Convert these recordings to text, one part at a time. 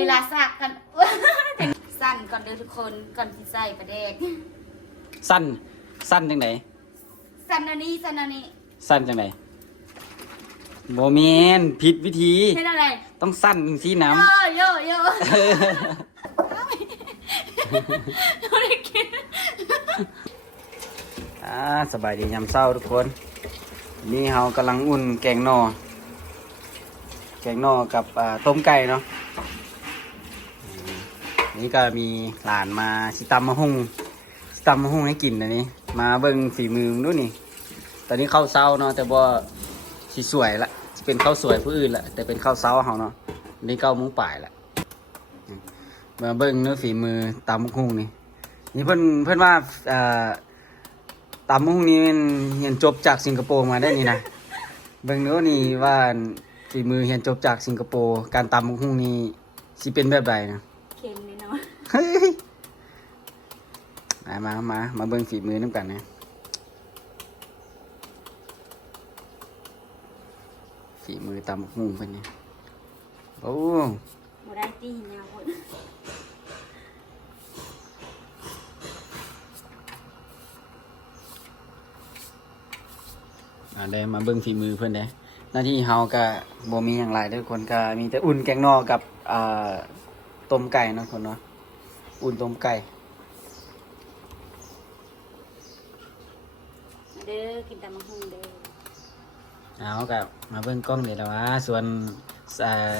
ลีลาสักกันสั้นก่อนเด้อทุกคนก่อนที่ใส่ประเด็ดสั้นจังไหนสั้นอันนี้สั้นอันนี้สั้นจังไหนโมเมนผิดวิธีเป็นอะไรต้องสั้นสีน้ำโยสบายดียามเช้าทุกคนนี่เรากำลังอุ่นแกงหน่อกับต้มไก่เนาะนี่ก็มีหลานมาสิตำมะฮุ่งให้กินนะนี่มาเบิ่งฝีมือมึงดูนี่ตอนนี้ข้าวเช้าเนาะแต่ว่าสิสวยละจะเป็นข้าวสวยผู้อื่นละแต่เป็นข้าวเช้าเขาเนาะนี่9 โมงป่ายละมาเบิ่งเนื้อฝีมือตำมะฮุ่งนี่เพิ่นว่าตำมะฮุ่งนี่มันเรียนจบจากสิงคโปร์มาได้นี่นะเบิ่งเนื้อนี่ว่าฝีมือเรียนจบจากสิงคโปร์การตำมะฮุ่งนี่สิเป็นแบบใดนะเค็มเลยเนาะเฮ้ยมาเบิ่งฝีมือน้ำกันนะฝีมือตำบักหุ่งเป็นนี่โอ้บ่ได้ตีแนวคนได้มาเบิ่งฝีมือเพื่อนได้หน้าที่เฮาก็บ่มีอย่างไรทุกคนก็มีแต่อุ่นแกงนอกกับต้มไก่เนาะคนเนาะอุ่นต้มไก่เด้อกินตำมะฮุ่งเด้อเอากับมาเบิ่งกล้องเลยแล้ววะส่วน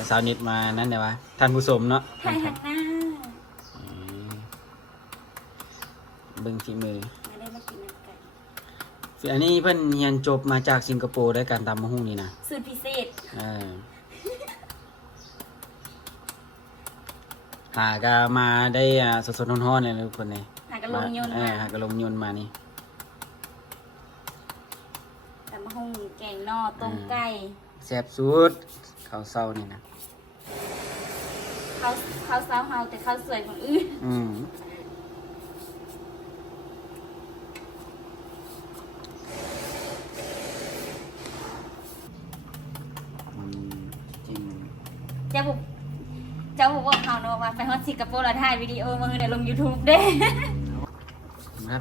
สาวนิดมานั่นเดี๋ยววะท่านผู้ชมเนาะไทยหักหน้าเบิ่งฝีมือมาได้มากินน้ำกันอันนี้เพิ่นเรียนจบมาจากสิงคโปร์ได้การตำมะฮุ่งนี่นะสูตรพิเศษหาก็มาได้สดๆร้อนๆเลยทุกคนเลยหากระลงยนต์มาหากระลงยนต์มานี่ตำมะฮุ่งแกงนอต้มไก่แซ่บสุดข้าวเช้านี่นะข้าวเช้าเฮาแต่ข้าวสวยของอื่นจริงเจ้าบอกว่าเขาเนาะว่าไปฮอตสิงคโปร์แล้วถ่ายวิดีโอมาเดี๋ยวลง YouTube เด้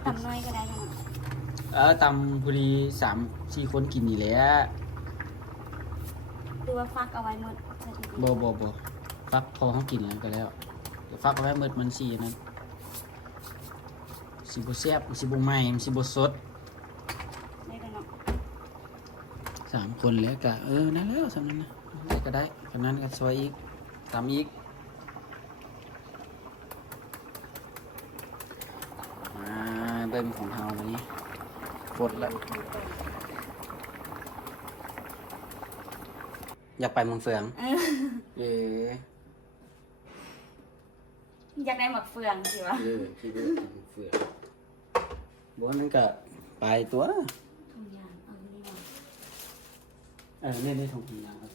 ตำน้อยก็ได้เนาะตำบุรี3-4 คนกินนี่แหละดูว่าฟักเอาไว้หมดบ่ฟักพอเขากินแล้วก็แล้วฟักเอาไว้หมดมันสินั้นสิบ่แซ่บสิบ่ใหม่สิบ่สดได้กันเนาะ3 คนแล้วก็นั่นแล้วสำนั้นนะได้ก็ได้ขนาดนั้นก็ซอยอีกตำอีกเบิ่งของเฮาวันนี้ฟดแล้วอยากไปเมืองเฟืองอยากได้หมักเฟืองสิวะคิดว่าเมืองเฟืองบ่นั่นก็ไปตัวถุงยางเอานี่นี่ถุงยางครับ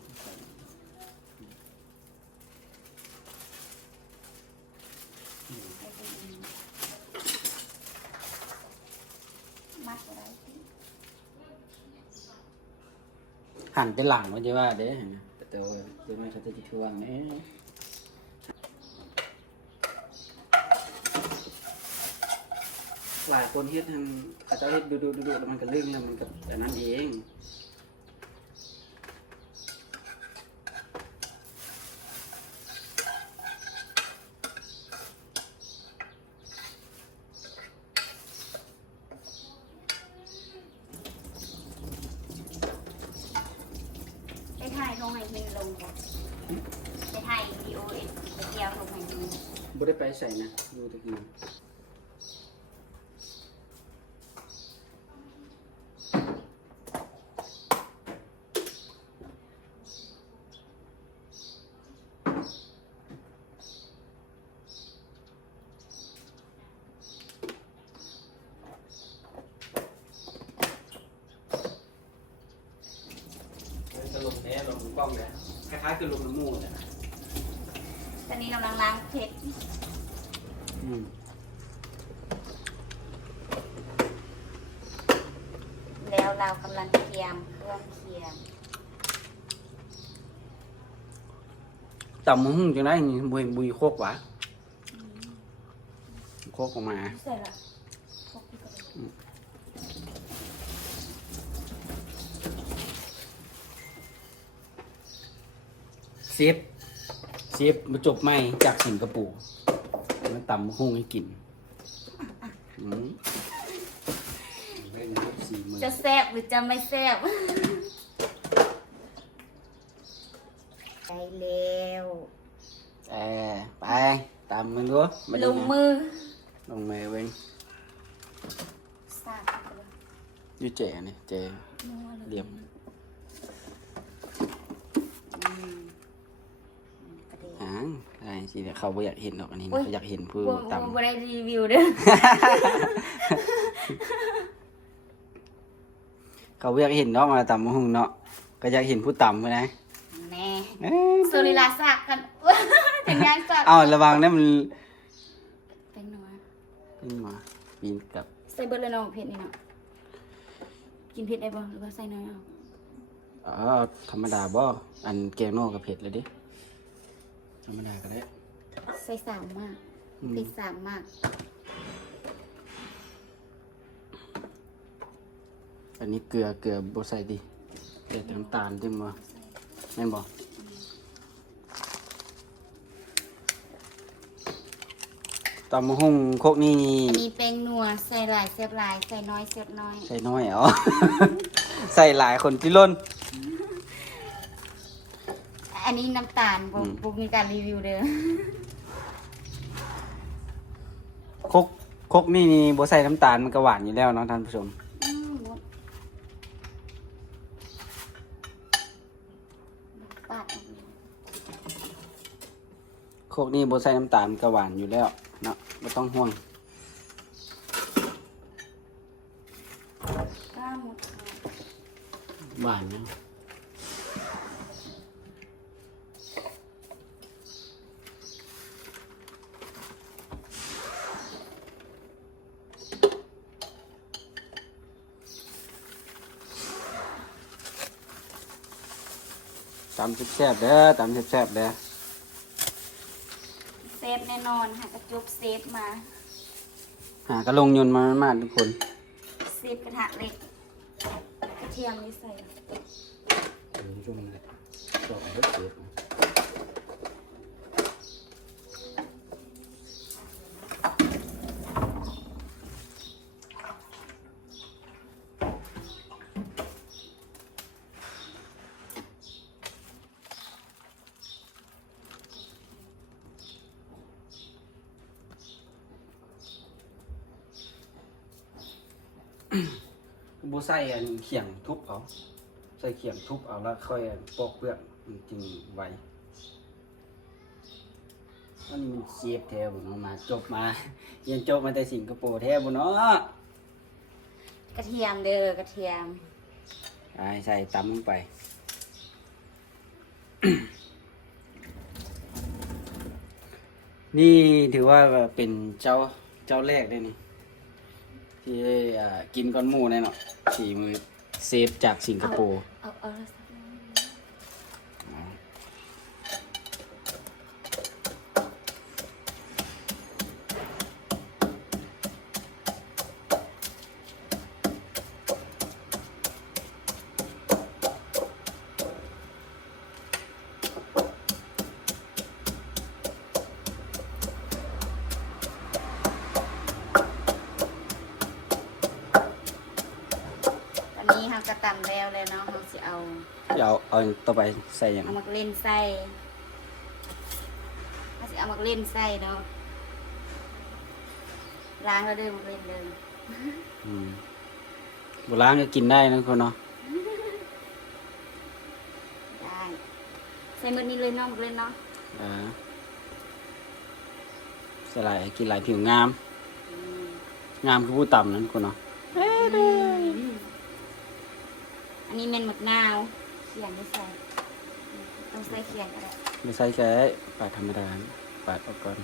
หันไปหลังว่าจะว่าเด้แต่ตัวไม่เขาจะติดทวงเนี่ยหลายคนเฮ็ดทางอาจจะเฮ็ดดูแล้วมันก็ลื่นแล้วมันก็แต่นั้นเองถ่ายลงให้มีลงก่อนไปถ่ายวิดีโอเองไปเที่ยวลงให้มีบ่ได้ไปใส่นะดูตะกี้ลงแท้ลงกล้องเลยคล้ายๆคือลงน้ำมูกเนี่ยตอนนี้กำลังล้างเผ็ดแล้วเรากำลังเคี่ยมเครื่องเคี่ยม ตำมะฮุ่งจังได้นี่บุยโคกหวะโคกออกมา ใส่ละครบที่กระดูกเซฟมาจบใหม่จากสิงคโปร์มาตำมะฮุ่งให้กินเล่นสี่มือ จะแซ่บหรือจะไม่แซ่บไปแล้ว ไปตามมันดู ลงมือ ลงมือเว้ง สาดไปเลย ยูเจนี่เจ นัวเลย เหลี่ยม กระเด็น หางอะไรสิเดี๋ยวเขาบ่อยากเห็นหรอกอันนี้ อุ๊ย เขาอยากเห็นผู้ บ่ ตำ บ่ได้รีวิวเด้อ เขาบ่อยากเห็นเนาะมาตำมะฮุ่งเนาะก็อยากเห็นผู้ตำไปนะ แน่ เอ้ย โซลิลาสักกัน ถึงงานสัก เอาระวังนะมัน เป็นนัว นี่มาปีนกับ ใส่เบิร์ดเลยเนาะเผ็ดนี่เนาะกินเผ็ดได้บ่หรือว่าใส่น้อยเอา อ๋อธรรมดาบ่อันแกงนอกกับเผ็ดเลยดิธรรมดาก็ได้ ใส่สามมากเผ็ดสามมาก อันนี้เกลือบ่ใส่ดิเกลือน้ำตาลดิมาแม่นบ่ตำมะฮุ่งโคกนี่ อันนี้แป้งนัวใส่หลายเสียบหลายใส่น้อยเสียบน้อย ใส่น้อยเอา ใส่หลายคนที่ล้น อันนี้น้ำตาลบุกมีการรีวิวเด้อ โคกนี่บ่ใส่น้ำตาลมันก็หวานอยู่แล้วเนาะท่านผู้ชม หมดปาดออกเลย โคกนี่บ่ใส่น้ำตาลมันก็หวานอยู่แล้วเนาะบ่ต้องห่วง กล้าหมด หวานเนาะตำแซ่บๆเด้อตำแซ่บๆเด้อ เซฟแน่นอนค่ะกระจุกเซฟมา หากระลงยนต์มามาทุกคน เซฟกระทะเล็กกระเทียมนี่ใส่ ช่วงนี้จบเด็ดบูใส่อันเขียงทุบเอาใส่เขียงทุบเอาแล้วค่อยปอกเปลือกมันจึงไวอันนี้มันเชฟแท้บุเนาะมาจบมาเรียนจบมาแต่สิงคโปร์แท้บุเนาะ กระเทียมเด้อกระเทียม ใส่ตำลงไป นี่ถือว่าเป็นเจ้าแรกเลยนี่ที่ได้กินก้อนหมูแน่เนาะสี่มือเซฟจากสิงคโปร์ เอาตอนนี้เรากระตำแล้วเลยเนาะเราจะเอา เดี๋ยวเอาต่อไปใส่อย่าง เอามาเล่นไส้เราจะเอามาเล่นไส้เนาะล้างแล้วเดินมาเล่นเลย โบราณก็กินได้นะคนเนาะ ได้ใส่มือนี้เลยเนาะมาเล่นเนาะ ใส่หลายกินหลายผิวงาม อืม งามคือผู้ต่ำนั้นคนเนาะ อันนี้เมนหมดนาวเขียนไม่ใส่ต้องใส่เขียนก็ได้ ไม่ใส่แค่ปาดธรรมดาปาดออกก่อน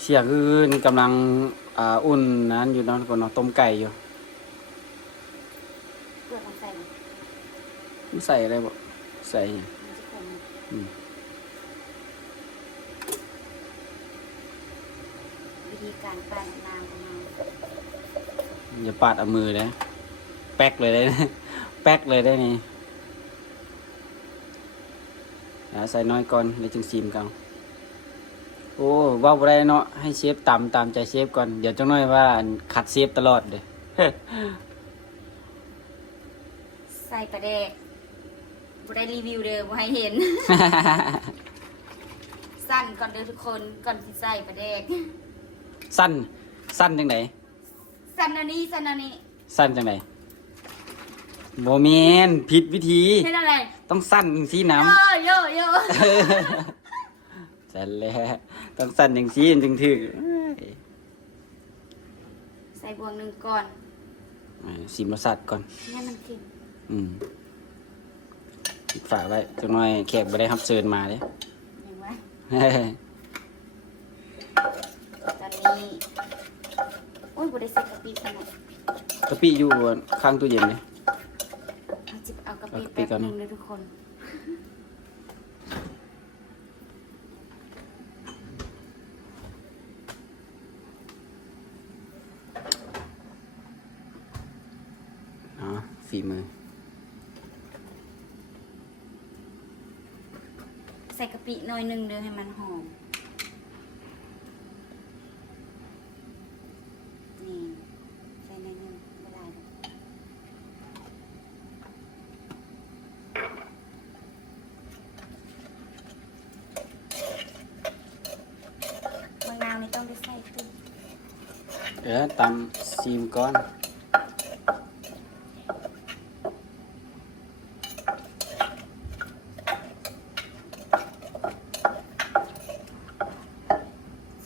เสียคือนี่กำลังอุ่นนั้นอยู่เนาะคนเนาะต้มไก่อยู่ เปลือกมันใส่ไหม ไม่ใส่อะไรบ่ ใส่ มันจะขม อืม วิธีการปั้นนางของเรา อย่าปาดเอามือนะแป๊กเลยได้นะ แป๊กเลยได้นี่ใส่น้อยก่อนแล้วจึงซีมกันโอ้ว่าบ่ได้เนาะให้เชฟตามใจเชฟก่อนเดี๋ยวจังน้อยว่าขัดเชฟตลอดเลย ใส่ปลาแดกบ่ได้รีวิวเด้อบ่ให้เห็น สั้นก่อนเด้อทุกคนก่อนที่ใส่ปลาแดก สั้นจังไหน สั้นอันนี้สั้นอันนี้ สั้นจังไหนโมเมนผิดวิธี เห็นอะไร ต้องสั้นสีน้ โยโย ำ สั้นแล้วต้องสั้นอย่างสีจึงถือ ใส่บวงหนึ่งก่อน ซีมรสชาติก่อน ให้มันกิน ปิดฝาไว้จังน้อยแขกไม่ได้รับเชิญมาเลย เห็นไหมตอนนี้โอ้ยบ่ได้ใส่กะปิขนาด กะปิอยู่ข้างตู้เย็นเลย เอาจิบเอากะปิ เอากะปิ แป๊บ ก่อน หนึงเลยทุกคน ฝีมือ ใส่กะปิหน่อยหนึงเด้อให้มันหอมนี่ใส่หน่อยหนึงไม่ได้หรอกมะนาวนี่ต้องได้ใส่ตุ้ม ตามซีมก่อน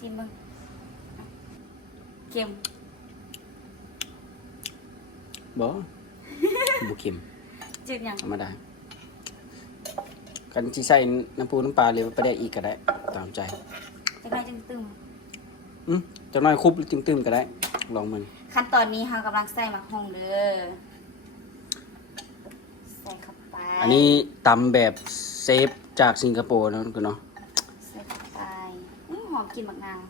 ชิมบ้างเค็ม บ่ บุเข็ม จืดยัง ธรรมดากันที่ใส่น้ำปูน้ำปลาเลยไปได้อีกก็ได้ตามใจ จะได้จึงตึม จังน้อยคุบจึงตื่นก็ได้ ลองมัน ขั้นตอนนี้เรากำลังใส่หมักฮงเด้อใส่เข้าไป อันนี้ตำแบบเซฟจากสิงคโปร์นะคุณเนาะ ใส่เข้าไปหอมกลิ่นหมักนาว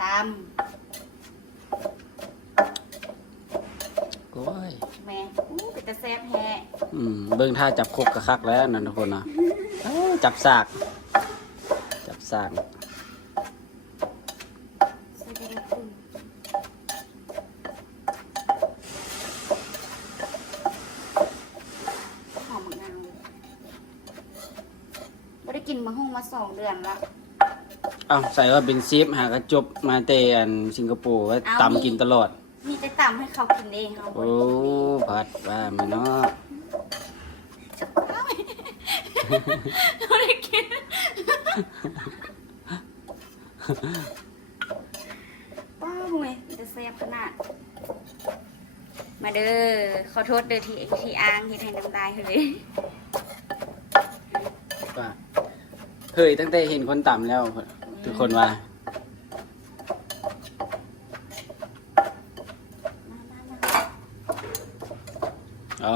ต โอ้ย ำแม่เป็นตะแซ่บแฮะ เบิ่งท่าจับครบกระคักแล้วนั่นทุกคนเนาะจับสากจับสาก ใส่ไปเลยตึมหอมหมักนาวเลยไม่ได้กินมะฮงมา2 เดือนละ เอ้าใส่ว่าเป็นเซฟหากระจบมาเตอันสิงคโปร์ว่า เอา ตำกินตลอด มีแต่ตำให้เขากินเองเขา โอ้ผัดว่าไม่เนาะ ไม่ได้กินป้าบุ้ยจะแซ่บขนาด มาเด้อขอโทษเด้อที่อ้างเฮ็ดให้น้ำลายเลย ว่าเคยตั้งแต่เห็นคนตำแล้วทุกคนว่า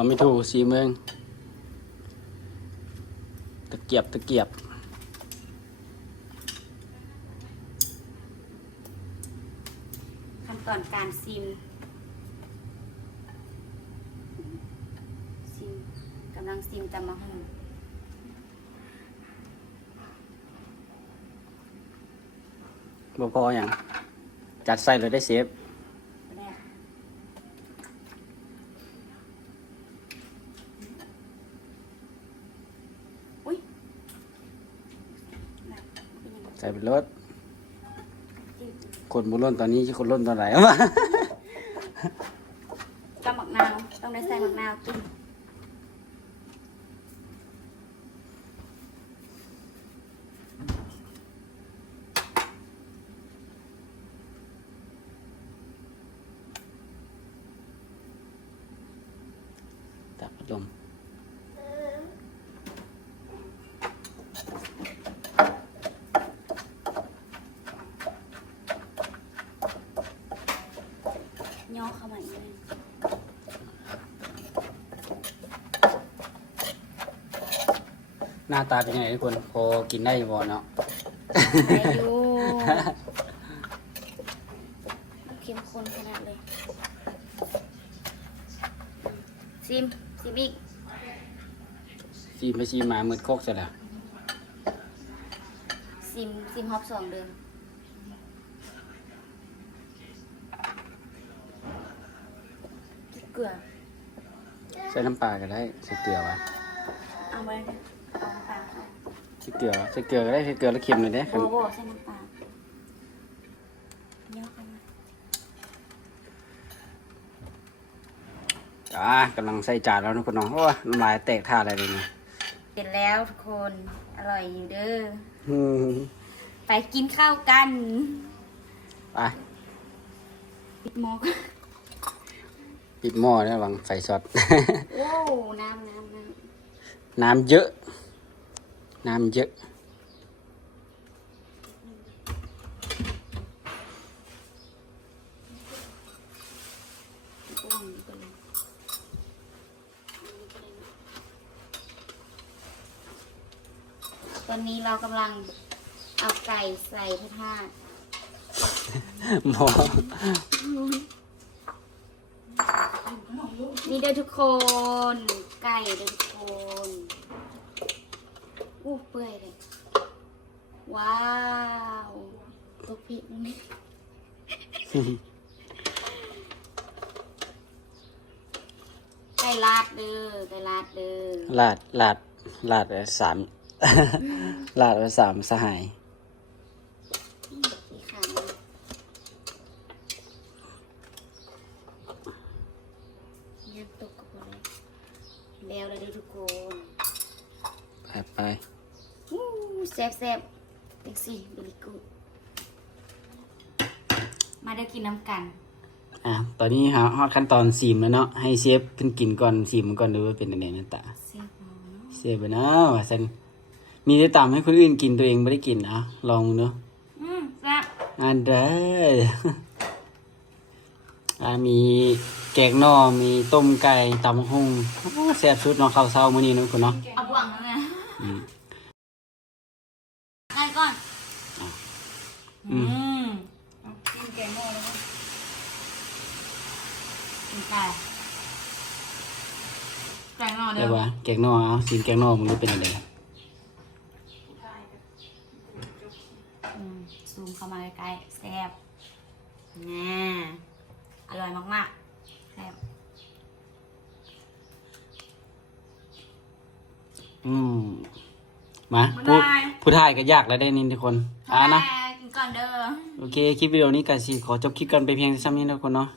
ไม่ถูกสีเมืองตะเกียบขั้นตอนการซิมกำลังซิมตำมะฮุ่ง บ่พออย่างจัดใส่เลยได้เซฟ แรกอุ้ย ใส่เป็นรถคนบุร่นตอนนี้ที่คนร่นตอนไหนมา ตำหมักนาวต้องได้ใส่หมักนาวจุ่มตักพัดลม ย่อเข้ามาอีกเลย หน้าตาเป็นยังไงทุกคนพอกินได้อยู่บ่เนาะ ได้อยู่เข้มข้นขนาดเลยซิมอีก ซีไปซีมามืดโคกเสร็จแล้ว ซิมฮอบ2 เดือนเกลือ ใส่น้ำปลาก็ได้ใส่เกลือวะ เอาไว้เอาน้ำปลาค่ะ ใส่เกลือใส่เกลือก็ได้ใส่เกลือแล้วเค็มเลยเด้ โบโบใส่น้ำปลาย่อเข้ามา กำลังใส่จานแล้วทุกคนเนาะโอ้ยน้ำลายแตกท่าอะไรเลยเนี่ย เสร็จแล้วทุกคนอร่อยอยู่เด้อ อืม ไปกินข้าวกัน ไป ปิดหม้อ ปิดหม้อแล้วระวังไฟช็อต โอ้น้ำ น้ำเยอะ น้ำเยอะ ตอนนี้เรากำลังเอาไก่ใส่พระธาตุ หม้อ นี่เด้อทุกคน ไก่เด้อทุกคนอู้เปื่อยเลย ว้าวตกผิดนี่ไก่ลาดเด้อไก่ลาดเด้อ ลาดไปสาม ลาดไปสามสหาย สีขาวยังตกกับอะไรแล้วเลยทุกคน ไป แซ่บแซ่บเด็กสิเบลิกูมาได้กินน้ำกัน ตอนนี้ฮะฮอดขั้นตอนซีมแล้วเนาะให้เชฟเพิ่นกินก่อนซีมก่อนดูว่าเป็นยังไงหน้าตา แซ่บเนาะ เชฟไปเนาะว่าซั่นมีได้ตามให้คนอื่นกินตัวเองไม่ได้กินลองดูเนาะ แซ่บ อันเด้อมีแกงหน่อมีต้มไก่ตำหุ่งแซ่บสุดเนาะข้าวเช้ามื้อนี้เนาะคุณเนาะ เอาบ่วงแล้วนะ อืม ไก่ก่อน อืม กินแกงหม้อแล้วกินไก่แกงหม้อเด้ ได้ อ ว่าแกงหน่อซีมแกงหน่อมึงรู้เป็นอะไร ซูมเข้ามาใกล้ๆแซ่บแน่อร่อยมากๆแซ่บ มาผู้ถ่ายก็ยากแล้วได้นี่ทุกคนนะ กินก่อนเด้อ โอเคคลิปวิดีโอนี้ก็สิขอจบคลิปกันไปเพียงเท่านี้นะทุกคนเนาะ